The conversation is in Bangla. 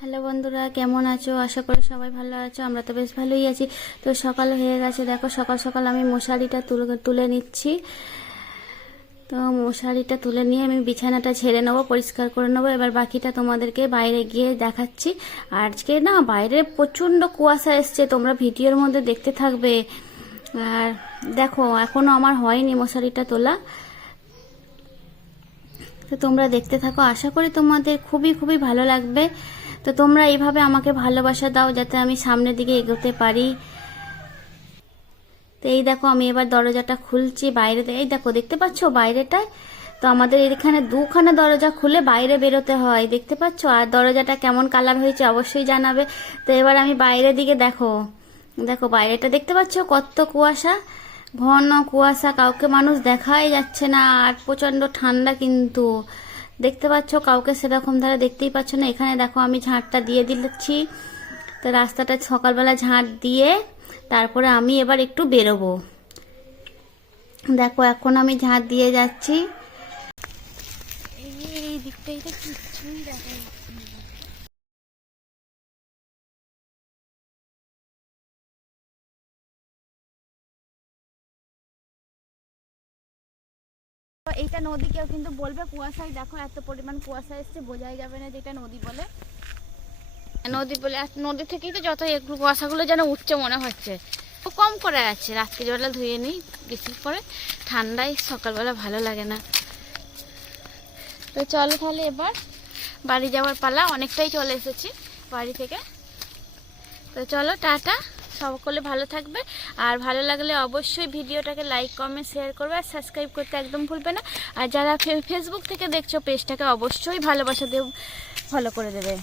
হ্যালো বন্ধুরা, কেমন আছো? আশা করি সবাই ভালো আছো। আমরা তো বেশ ভালোই আছি। তো সকাল হয়ে গেছে, দেখো সকাল সকাল আমি মশারিটা তুলে নিচ্ছি। তো মশারিটা তুলে নিয়ে আমি বিছানাটা ঝেড়ে নেবো, পরিষ্কার করে নেবো। এবার বাকিটা তোমাদেরকে বাইরে গিয়ে দেখাচ্ছি। আজকে না বাইরে প্রচণ্ড কুয়াশা এসছে, তোমরা ভিডিওর মধ্যে দেখতে থাকবে। আর দেখো এখনও আমার হয়নি মশারিটা তোলা। তো তোমরা দেখতে থাকো, আশা করি তোমাদের খুবই খুবই ভালো লাগবে। তো তোমরা এইভাবে আমাকে ভালোবাসা দাও যাতে আমি সামনের দিকে এগোতে পারি। তো এই দেখো আমি এবার দরজাটা খুলছি বাইরে। এই দেখো দেখতে পাচ্ছো বাইরেটায়। তো আমাদের এখানে দুখানা দরজা খুলে বাইরে বেরোতে হয়, দেখতে পাচ্ছো। আর দরজাটা কেমন কালার হয়েছে অবশ্যই জানাবে। তো এবার আমি বাইরের দিকে দেখো দেখো বাইরেটা দেখতে পাচ্ছো কত কুয়াশা, ঘন কুয়াশা, কাউকে মানুষ দেখাই যাচ্ছে না। আর প্রচণ্ড ঠান্ডা কিন্তু দেখতে পাচ্ছ, কাউকে সেরকম ধারে দেখতেই পাচ্ছ না। এখানে দেখো আমি ঝাঁটটা দিয়ে দিচ্ছি। তো রাস্তাটা সকালবেলা ঝাঁট দিয়ে তারপরে আমি এবার একটু বেরোবো। দেখো এখন আমি ঝাঁট দিয়ে যাচ্ছি। এই দিকটাই তো কিছুই দেখা যাচ্ছে না। এইটা নদী, কেউ কিন্তু বলবে কুয়াশায়, দেখো এত পরিমাণ কুয়াশা এসছে, বোঝাই যাবে না যেটা নদী বলে। নদী বলে নদী থেকেই তো যত একটু কুয়াশাগুলো যেন উঠছে মনে হচ্ছে। কম করে আছে, রাত্রিবেলা ধুয়ে নিই, বেশি পরে ঠান্ডায় সকালবেলা ভালো লাগে না। তো চলো তাহলে এবার বাড়ি যাওয়ার পালা, অনেকটাই চলে এসেছি বাড়ি থেকে। তো চলো টাটা, সকলে ভালো থাকবে। আর ভালো লাগলে অবশ্যই ভিডিওটাকে লাইক কমেন্ট শেয়ার করবে, আর সাবস্ক্রাইব করতে একদম ভুলবে না। আর যারা ফেসবুক থেকে দেখছো পেজটাকে অবশ্যই ভালোবাসা দিয়ে ফলো করে দেবে।